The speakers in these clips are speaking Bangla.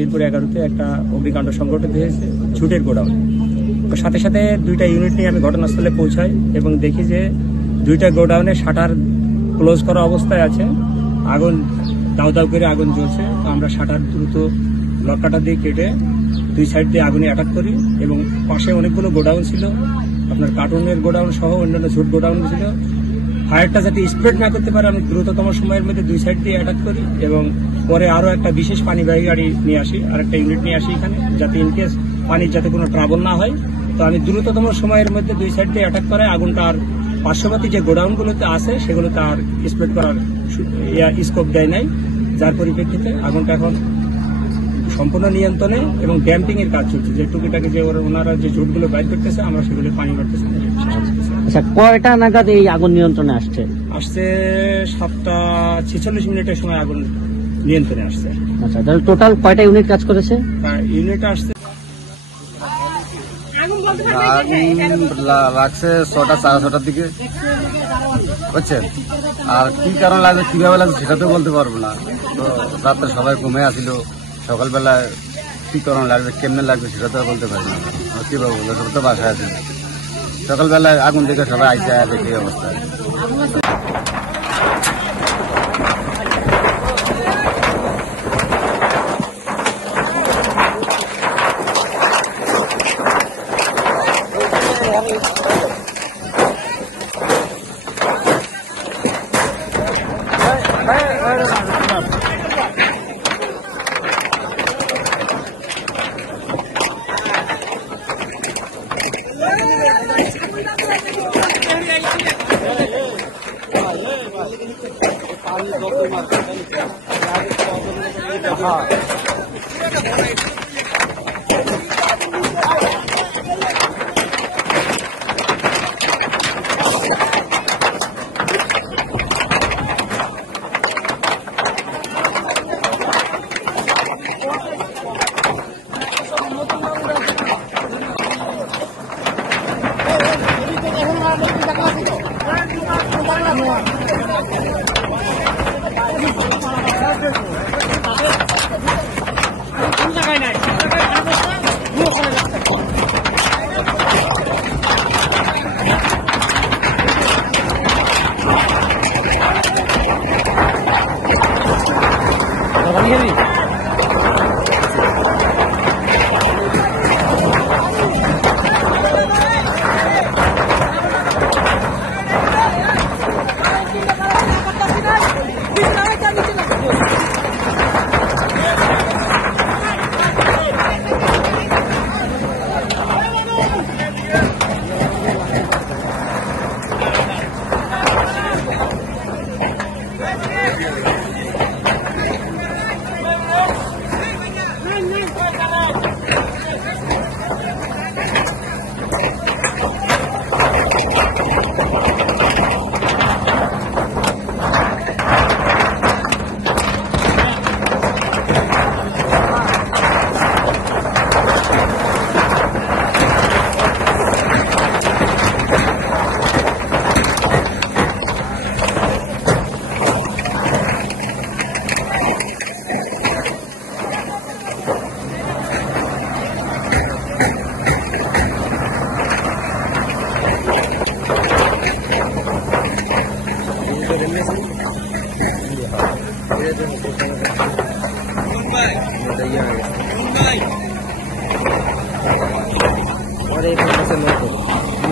মিরপুর 11-তে একটা অগ্নিকাণ্ড সংঘটিত হয়েছে ঝুটের গোডাউন। সাথে সাথে 2টা ইউনিট নিয়ে আমি ঘটনাস্থলে পৌঁছাই এবং দেখি যে 2টা গোডাউনে শাটার ক্লোজ করা অবস্থায় আছে, আগুন দাউ দাউ করে আগুন জ্বলছে। তো আমরা শাটার দ্রুত লক্কাটা দিয়ে কেটে 2 সাইড দিয়ে আগুনে অ্যাটাক করি এবং পাশে অনেকগুলো গোডাউন ছিল, আপনার কার্টুনের গোডাউন সহ অন্যান্য ঝুট গোডাউন ছিল। ফায়ারটা যাতে স্প্রেড না করতে পারে আমি দ্রুততম সময়ের মধ্যে 2 সাইড দিয়ে অ্যাটাক করি এবং পরে আরও একটা বিশেষ পানিবাহী গাড়ি নিয়ে আসি, আর একটা ইউনিট নিয়ে আসি এখানে, যাতে ইনকেস পানির যাতে কোনো ট্রাবল না হয়। তো আমি দ্রুততম সময়ের মধ্যে 2 সাইড দিয়ে অ্যাটাক করায় আগুনটা আর পার্শ্ববর্তী যে গোডাউনগুলোতে আছে সেগুলোতে আর স্প্রেড করার স্কোপ দেয় নাই, যার পরিপ্রেক্ষিতে আগুনটা এখন সম্পূর্ণ নিয়ন্ত্রণে এবং ড্যাম্পিং এর কাজ চলছে। যে টুকিটাকে যে ওনারা যে ঝুটগুলো বাইর করতেছে আমরা সেগুলো পানি মারতেছি। আচ্ছা, কয়টা নাগাদ এই আগুন নিয়ন্ত্রণে আসছে? 7:46 মিনিটের সময় আগুন নিয়ন্ত্রণে আসছে। আচ্ছা, তাহলে টোটাল কয়টা ইউনিট কাজ করেছে? ইউনিট আসছে লাগছে 6টা 6:30টার দিকে, বুঝছেন। আর কি কারণ লাগছে, কিভাবে লাগছে সেটা তো বলতে পারবো না। তো রাত্রে সবাই ঘুমিয়ে আসিল, সকালবেলায় কি কারণ লাগবে কেমনে লাগবে সেটা তো বলতে পারি না। কিভাবে বলবো, সব তো বাসায় আছে। সকালবেলায় আগুন দেখে সবাই আইতে দেখে অবস্থায়।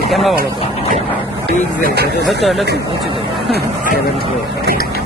ক্যামেরা ভালো তো ঠিক আছে,